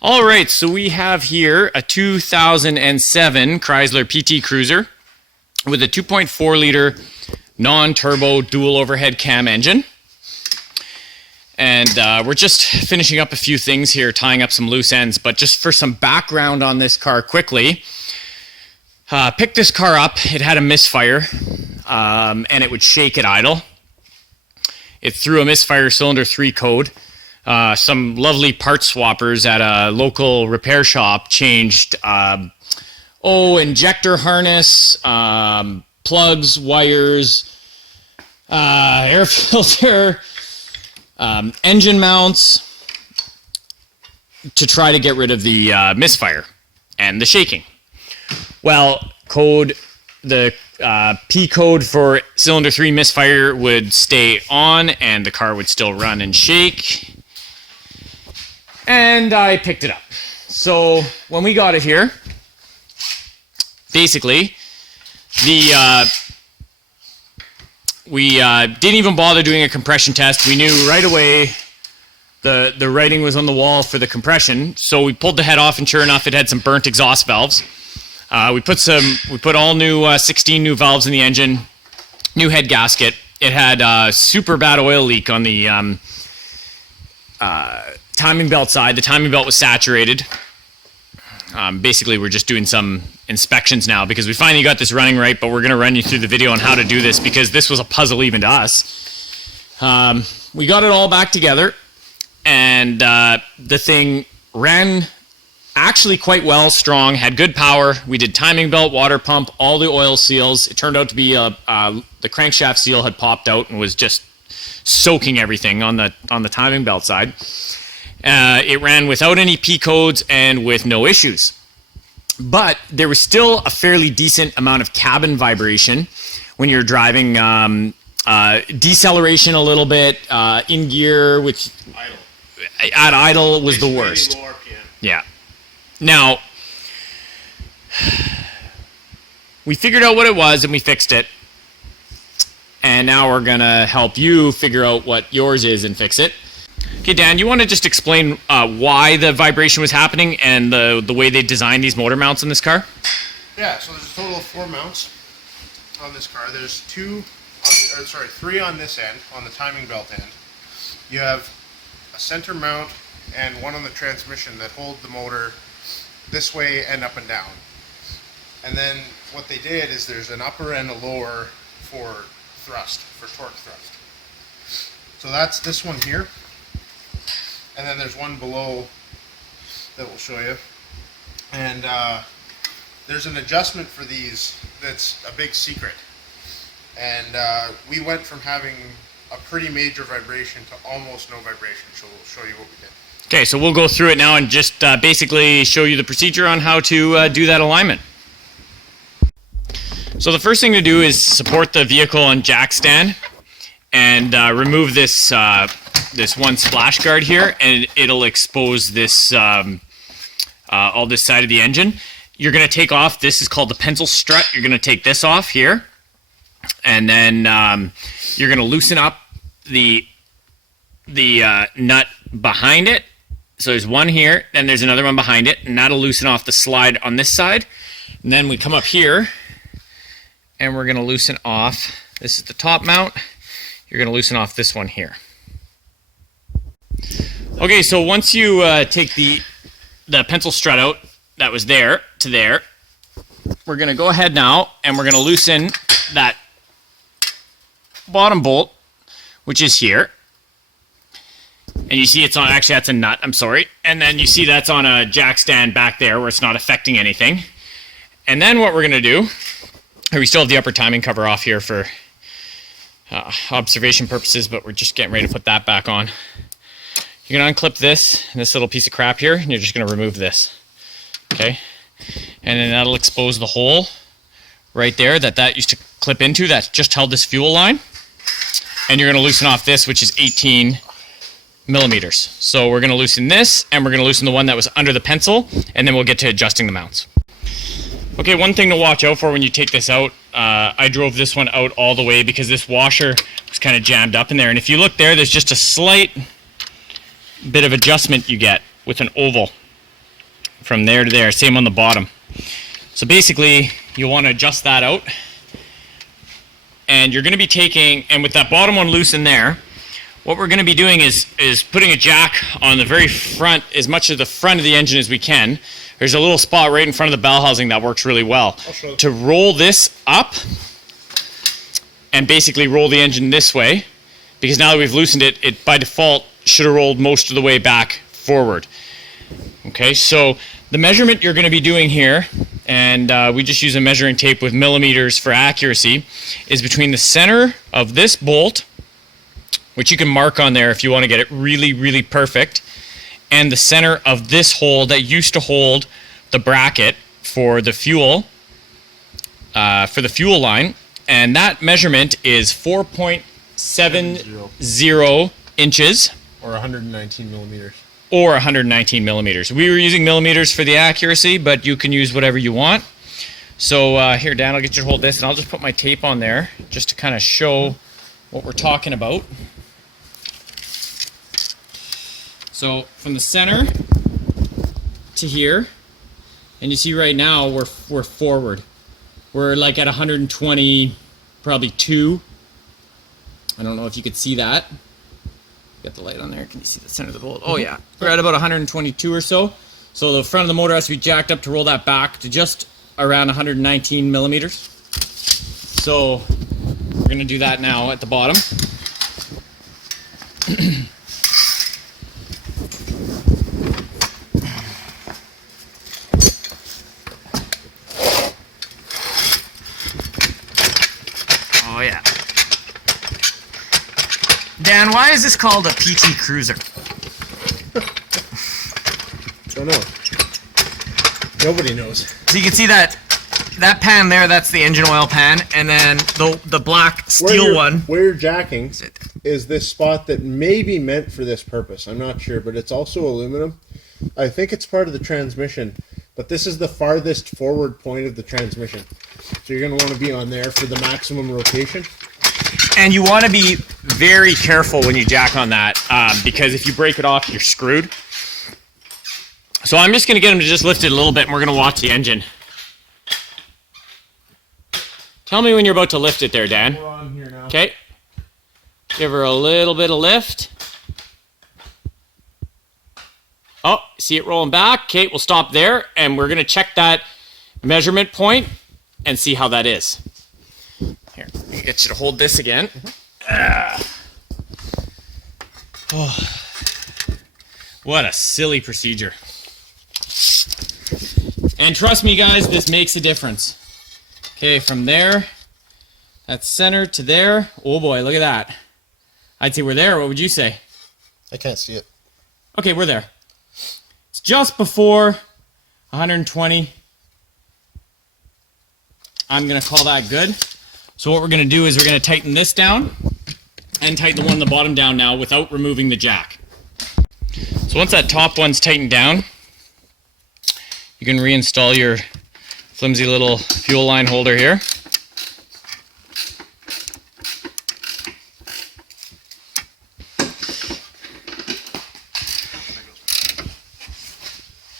All right, so we have here a 2007 Chrysler PT Cruiser with a 2.4 liter non-turbo dual overhead cam engine. And we're just finishing up a few things here, tying up some loose ends. But just for some background on this car quickly, picked this car up. It had a misfire, and it would shake at idle. It threw a misfire cylinder 3 code. Some lovely part swappers at a local repair shop changed injector harness, plugs, wires, air filter, engine mounts to try to get rid of the misfire and the shaking. Well, the P code for cylinder 3 misfire would stay on and the car would still run and shake. And I picked it up. So when we got it here, basically, we didn't even bother doing a compression test. We knew right away the writing was on the wall for the compression. So we pulled the head off, and sure enough, it had some burnt exhaust valves. We put all new 16 new valves in the engine, new head gasket. It had a super bad oil leak on the timing belt side. The timing belt was saturated. Basically, we're just doing some inspections now because we finally got this running right, but we're going to run you through the video on how to do this because this was a puzzle even to us. We got it all back together, and the thing ran actually quite well, strong, had good power. We did timing belt, water pump, all the oil seals. It turned out to be the crankshaft seal had popped out and was just soaking everything on the timing belt side. It ran without any P codes and with no issues. But there was still a fairly decent amount of cabin vibration when you're driving, deceleration a little bit, in gear, which at idle was the worst. Yeah. Now, we figured out what it was and we fixed it. And now we're going to help you figure out what yours is and fix it. Okay, Dan, you want to just explain why the vibration was happening and the way they designed these motor mounts in this car? Yeah, so there's a total of 4 mounts on this car. There's 3 on this end, on the timing belt end. You have a center mount and one on the transmission that hold the motor this way and up and down. And then what they did is there's an upper and a lower for thrust, for torque thrust. So that's this one here. And then there's one below that we'll show you. And there's an adjustment for these that's a big secret. And we went from having a pretty major vibration to almost no vibration. So we'll show you what we did. Okay, so we'll go through it now and just basically show you the procedure on how to do that alignment. So the first thing to do is support the vehicle on jack stand and remove this this one splash guard here, and it'll expose this all this side of the engine. You're going to take off, this is called the pencil strut. You're going to take this off here, and then you're going to loosen up the nut behind it. So there's one here, then there's another one behind it, and that'll loosen off the slide on this side. And then we come up here, and we're going to loosen off, this is the top mount, you're going to loosen off this one here. Okay, so once you take the pencil strut out that was there to there, we're going to go ahead now and we're going to loosen that bottom bolt, which is here. And you see it's on, actually that's a nut, I'm sorry. And then you see that's on a jack stand back there where it's not affecting anything. And then what we're going to do, we still have the upper timing cover off here for observation purposes, but we're just getting ready to put that back on. You're going to unclip this little piece of crap here, and you're just going to remove this. Okay? And then that'll expose the hole right there that used to clip into, that just held this fuel line. And you're going to loosen off this, which is 18 millimeters. So we're going to loosen this, and we're going to loosen the one that was under the pencil, and then we'll get to adjusting the mounts. Okay, one thing to watch out for when you take this out, I drove this one out all the way because this washer was kind of jammed up in there. And if you look there, there's just a slight bit of adjustment you get with an oval from there to there. Same on the bottom. So basically, you want to adjust that out. And you're going to be taking, and with that bottom one loose in there, what we're going to be doing is putting a jack on the very front, as much of the front of the engine as we can. There's a little spot right in front of the bell housing that works really well. To roll this up and basically roll the engine this way, because now that we've loosened it, it by default should have rolled most of the way back forward. Okay, so the measurement you're going to be doing here, and we just use a measuring tape with millimeters for accuracy, is between the center of this bolt, which you can mark on there if you want to get it really, really perfect, and the center of this hole that used to hold the bracket for the fuel line, and that measurement is 4.70 inches. Or 119 millimeters. Or 119 millimeters. We were using millimeters for the accuracy, but you can use whatever you want. So here, Dan, I'll get you to hold this, and I'll just put my tape on there just to kind of show what we're talking about. So from the center to here, and you see right now we're forward. We're like at 120, probably 2. I don't know if you could see that. Got the light on there. Can you see the center of the bolt? Oh yeah, we're at about 122 or so. So the front of the motor has to be jacked up to roll that back to just around 119 millimeters. So we're gonna do that now at the bottom. Oh yeah. Dan, why is this called a PT Cruiser? Don't know. Nobody knows. So you can see that pan there, that's the engine oil pan, and then the black steel one. Where you're jacking is this spot that may be meant for this purpose. I'm not sure, but it's also aluminum. I think it's part of the transmission, but this is the farthest forward point of the transmission. So you're going to want to be on there for the maximum rotation. And you want to be very careful when you jack on that, because if you break it off, you're screwed. So I'm just going to get him to just lift it a little bit, and we're going to watch the engine. Tell me when you're about to lift it there, Dan. We're on here now. Okay. Give her a little bit of lift. Oh, see it rolling back? Okay, we'll stop there, and we're going to check that measurement point and see how that is. Here, let me get you to hold this again. Oh, what a silly procedure. And trust me, guys, this makes a difference. Okay, from there, that's center to there. Oh boy, look at that. I'd say we're there. What would you say? I can't see it. Okay, we're there. It's just before 120. I'm going to call that good. So what we're going to do is we're going to tighten this down and tighten the one on the bottom down now without removing the jack. So once that top one's tightened down, you can reinstall your flimsy little fuel line holder here.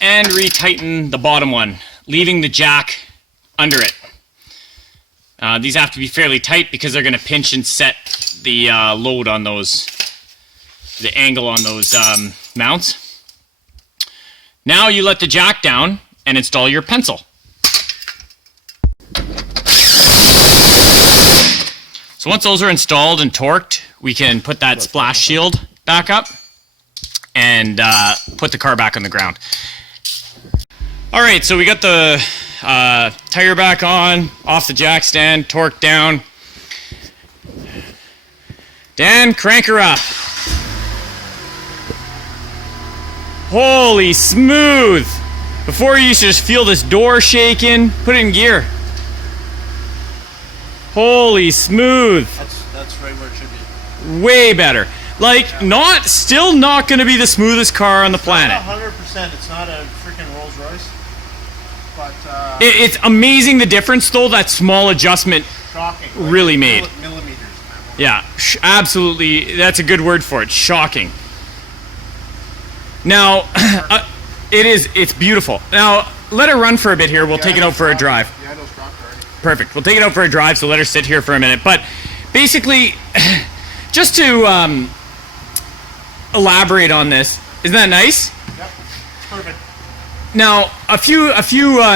And retighten the bottom one, leaving the jack under it. These have to be fairly tight because they're going to pinch and set the load on those, the angle on those mounts. Now you let the jack down and install your pencil. So once those are installed and torqued, we can put that splash shield back up and put the car back on the ground. All right, so we got the tire back on, off the jack stand, torqued down. Dan, crank her up. Holy smooth. Before you used to just feel this door shaking, put it in gear. Holy smooth. That's right where it should be. Way better. Like, still not going to be the smoothest car on the planet. 100%. It's not a freaking Rolls Royce. But It's amazing the difference, though, that small adjustment shocking. really made. Millimeters. Yeah, absolutely. That's a good word for it. Shocking. Now, it's beautiful. Now, let her run for a bit here. We'll take it out for a drive. Yeah, those dropped already. Perfect. We'll take it out for a drive, so let her sit here for a minute. But basically, just to elaborate on this, isn't that nice? Yep, perfect. Now, a few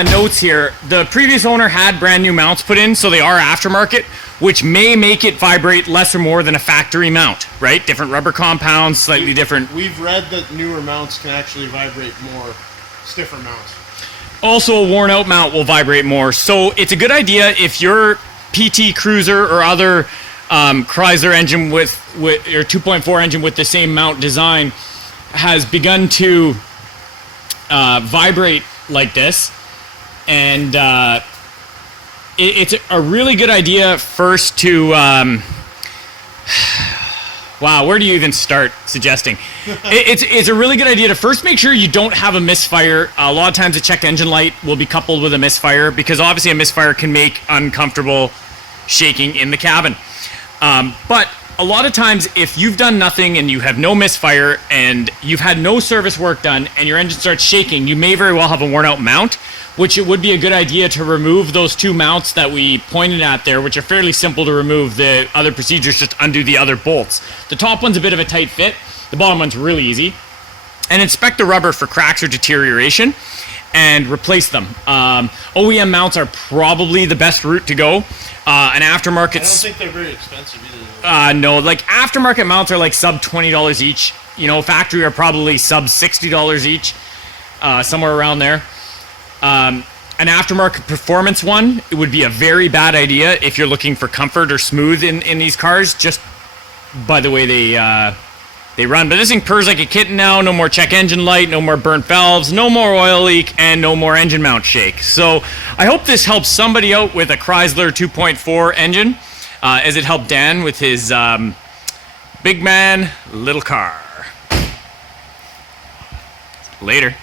notes here. The previous owner had brand new mounts put in, so they are aftermarket, which may make it vibrate less or more than a factory mount, right? Different rubber compounds, slightly different. We've read that newer mounts can actually vibrate more, stiffer mounts. Also, a worn out mount will vibrate more. So it's a good idea if your PT Cruiser or other Chrysler engine with your 2.4 engine with the same mount design has begun to vibrate like this, and it's a really good idea first to wow, where do you even start suggesting? It's a really good idea to first make sure you don't have a misfire. A lot of times a check engine light will be coupled with a misfire, because obviously a misfire can make uncomfortable shaking in the cabin. But a lot of times, if you've done nothing and you have no misfire and you've had no service work done and your engine starts shaking, you may very well have a worn out mount, which it would be a good idea to remove those two mounts that we pointed at there, which are fairly simple to remove. The other procedures just undo the other bolts. The top one's a bit of a tight fit. The bottom one's really easy. And inspect the rubber for cracks or deterioration and replace them. OEM mounts are probably the best route to go. An aftermarket. I don't think they're very expensive either. No, like aftermarket mounts are like sub $20 each. You know, factory are probably sub $60 each, somewhere around there. An aftermarket performance one, it would be a very bad idea if you're looking for comfort or smooth in these cars, just by the way they run. But this thing purrs like a kitten now. No more check engine light, no more burnt valves, no more oil leak, and no more engine mount shake. So I hope this helps somebody out with a Chrysler 2.4 engine, as it helped Dan with his big man little car. Later.